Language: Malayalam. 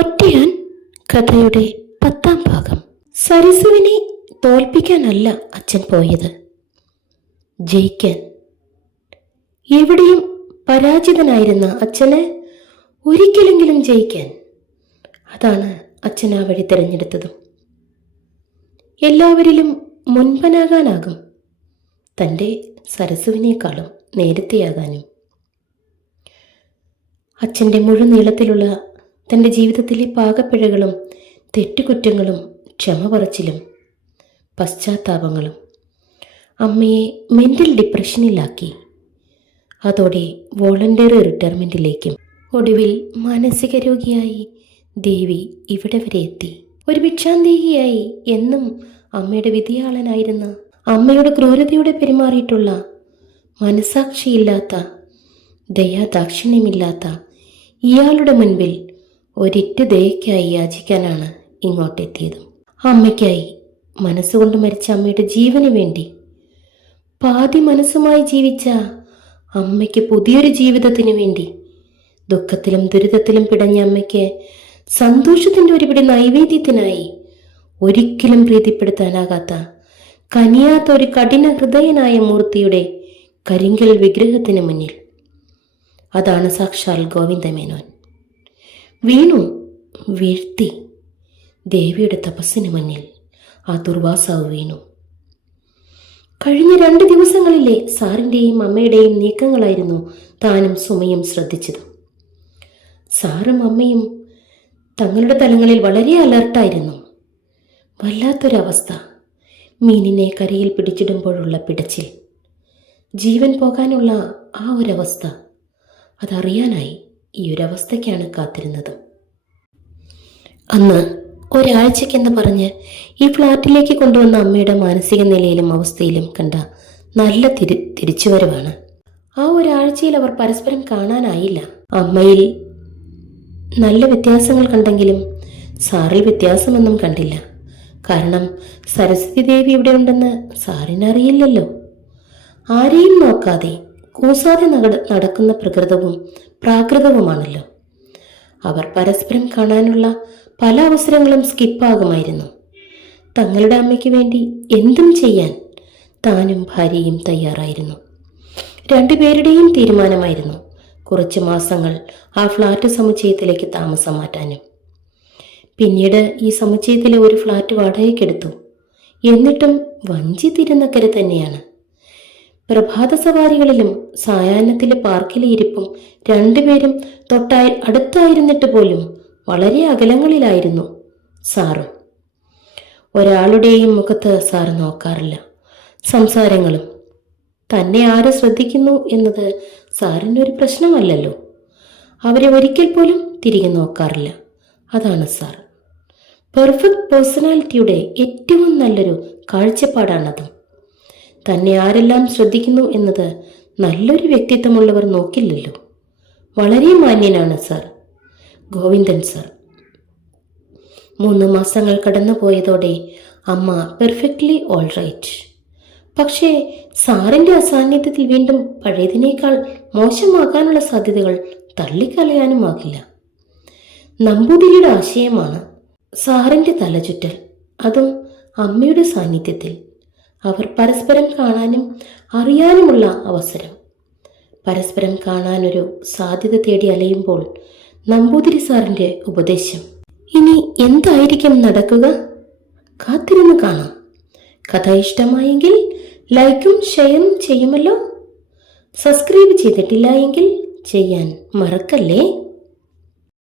ഒറ്റയാൻ കഥയുടെ 10ാം ഭാഗം. സരസുവിനെ തോൽപ്പിക്കാനല്ല അച്ഛൻ പോയത്, ജയിക്കാൻ. എവിടെയും പരാജിതനായിരുന്ന അച്ഛന് ഒരിക്കലെങ്കിലും ജയിക്കാൻ. അതാണ് അച്ഛൻ ആ വഴി തിരഞ്ഞെടുത്തതും. എല്ലാവരിലും മുൻപനാകാനാകും, തൻ്റെ സരസുവിനേക്കാളും നേരത്തെയാകാനും. അച്ഛൻ്റെ മുഴുനീളത്തിലുള്ള തൻ്റെ ജീവിതത്തിലെ പാകപ്പിഴകളും തെറ്റുകുറ്റങ്ങളും ക്ഷമ പറച്ചിലും പശ്ചാത്താപങ്ങളും അമ്മയെ മെൻ്റൽ ഡിപ്രഷനിലാക്കി. അതോടെ വോളണ്ടറി റിട്ടയർമെൻറ്റിലേക്കും ഒടുവിൽ മാനസിക രോഗിയായി ദേവി ഇവിടെ വരെ എത്തി. ഒരു ഭിക്ഷാന്തേഹിയായി എന്നും അമ്മയുടെ വിധിയാളനായിരുന്ന, അമ്മയുടെ ക്രൂരതയോടെ പെരുമാറിയിട്ടുള്ള, മനസാക്ഷിയില്ലാത്ത, ദയാദാക്ഷിണ്യമില്ലാത്ത ഇയാളുടെ മുൻപിൽ ഒരിറ്റു ദയയ്ക്കായി യാചിക്കാനാണ് ഇങ്ങോട്ടെത്തിയത്. അമ്മയ്ക്കായി, മനസ്സുകൊണ്ട് മരിച്ച അമ്മയുടെ ജീവന് വേണ്ടി. പാതി മനസ്സുമായി ജീവിച്ച അമ്മയ്ക്ക് പുതിയൊരു ജീവിതത്തിന് വേണ്ടി. ദുഃഖത്തിലും ദുരിതത്തിലും പിടഞ്ഞ അമ്മയ്ക്ക് സന്തോഷത്തിൻ്റെ ഒരുപിടി നൈവേദ്യത്തിനായി. ഒരിക്കലും പ്രീതിപ്പെടുത്താനാകാത്ത, കനിയാത്ത ഒരു കഠിന ഹൃദയനായ മൂർത്തിയുടെ കരിങ്കൽ വിഗ്രഹത്തിന് മുന്നിൽ. അതാണ് സാക്ഷാൽ ഗോവിന്ദമേനോൻ. വീണു, വീഴ്ത്തി. ദേവിയുടെ തപസ്സിന് മുന്നിൽ ആ ദുർവാസാവ് വീണു. കഴിഞ്ഞ 2 ദിവസങ്ങളിലെ സാറിൻ്റെയും അമ്മയുടെയും നീക്കങ്ങളായിരുന്നു താനും സുമയും ശ്രദ്ധിച്ചത്. സാറും അമ്മയും തങ്ങളുടെ തലങ്ങളിൽ വളരെ അലർട്ടായിരുന്നു. വല്ലാത്തൊരവസ്ഥ. മീനിനെ കരയിൽ പിടിച്ചിടുമ്പോഴുള്ള പിടച്ചിൽ, ജീവൻ പോകാനുള്ള ആ ഒരവസ്ഥ. അതറിയാനായി ഈ ഒരവസ്ഥയ്ക്കാണ് കാത്തിരുന്നത്. അന്ന് ഒരാഴ്ചക്കെന്ന് പറഞ്ഞ് ഈ ഫ്ലാറ്റിലേക്ക് കൊണ്ടുവന്ന അമ്മയുടെ മാനസിക നിലയിലും അവസ്ഥയിലും കണ്ട നല്ല തിരിച്ചുവരവാണ്. ആ ഒരാഴ്ചയിൽ അവർ പരസ്പരം കാണാനായില്ല. അമ്മയിൽ നല്ല വ്യത്യാസങ്ങൾ കണ്ടെങ്കിലും സാറിൽ വ്യത്യാസമൊന്നും കണ്ടില്ല. കാരണം സരസ്വതി ദേവി ഇവിടെ ഉണ്ടെന്ന് സാറിനറിയില്ലല്ലോ. ആരെയും നോക്കാതെ കൂസാതെ നടക്കുന്ന പ്രകൃതവും പ്രാകൃതവുമാണല്ലോ. അവർ പരസ്പരം കാണാനുള്ള പല അവസരങ്ങളും സ്കിപ്പാകുമായിരുന്നു. തങ്ങളുടെ അമ്മയ്ക്ക് വേണ്ടി എന്തും ചെയ്യാൻ താനും ഭാര്യയും തയ്യാറായിരുന്നു. 2 പേരുടെയും തീരുമാനമായിരുന്നു കുറച്ച് മാസങ്ങൾ ആ ഫ്ലാറ്റ് സമുച്ചയത്തിലേക്ക് താമസം മാറ്റാനും. പിന്നീട് ഈ സമുച്ചയത്തിലെ ഒരു ഫ്ലാറ്റ് വാടകയ്ക്കെടുത്തു. എന്നിട്ടും വഞ്ചി തിരുനക്കരെ തന്നെയാണ്. പ്രഭാത സവാരികളിലും സായാഹ്നത്തിലെ പാർക്കിലെ ഇരിപ്പും 2 പേരും അടുത്തായിരുന്നിട്ട് പോലും വളരെ അകലങ്ങളിലായിരുന്നു സാറും. ഒരാളുടെയും മുഖത്ത് സാറ് നോക്കാറില്ല. സംസാരങ്ങളും തന്നെ ആര് ശ്രദ്ധിക്കുന്നു എന്നത് സാറിനൊരു പ്രശ്നമല്ലല്ലോ. അവരെ ഒരിക്കൽ പോലും തിരികെ നോക്കാറില്ല. അതാണ് സാർ. പെർഫെക്റ്റ് പേഴ്സണാലിറ്റിയുടെ ഏറ്റവും നല്ലൊരു കാഴ്ചപ്പാടാണതും. തന്നെ ആരെല്ലാം ശ്രദ്ധിക്കുന്നു എന്നത് നല്ലൊരു വ്യക്തിത്വമുള്ളവർ നോക്കില്ലല്ലോ. വളരെ മാന്യനാണ് സാർ, ഗോവിന്ദൻ സാർ. 3 മാസങ്ങൾ കടന്നു പോയതോടെ അമ്മ പെർഫെക്റ്റ്ലി ഓൾ റൈറ്റ്. പക്ഷേ സാറിൻ്റെ അസാന്നിധ്യത്തിൽ വീണ്ടും പഴയതിനേക്കാൾ മോശമാകാനുള്ള സാധ്യതകൾ തള്ളിക്കളയാനുമാകില്ല. നമ്പൂതിരിയുടെ ആശയമാണ് സാറിൻ്റെ തലചുറ്റൽ, അതും അമ്മയുടെ സാന്നിധ്യത്തിൽ. അവർ പരസ്പരം കാണാനും അറിയാനുമുള്ള അവസരം. പരസ്പരം കാണാനൊരു സാധ്യത തേടി അലയുമ്പോൾ നമ്പൂതിരി സാറിൻ്റെ ഉപദേശം. ഇനി എന്തായിരിക്കും നടക്കുക? കാത്തിരുന്ന് കാണാം. കഥ ഇഷ്ടമായെങ്കിൽ ലൈക്കും ഷെയറും ചെയ്യുമല്ലോ. സബ്സ്ക്രൈബ് ചെയ്തിട്ടില്ല എങ്കിൽ ചെയ്യാൻ മറക്കല്ലേ.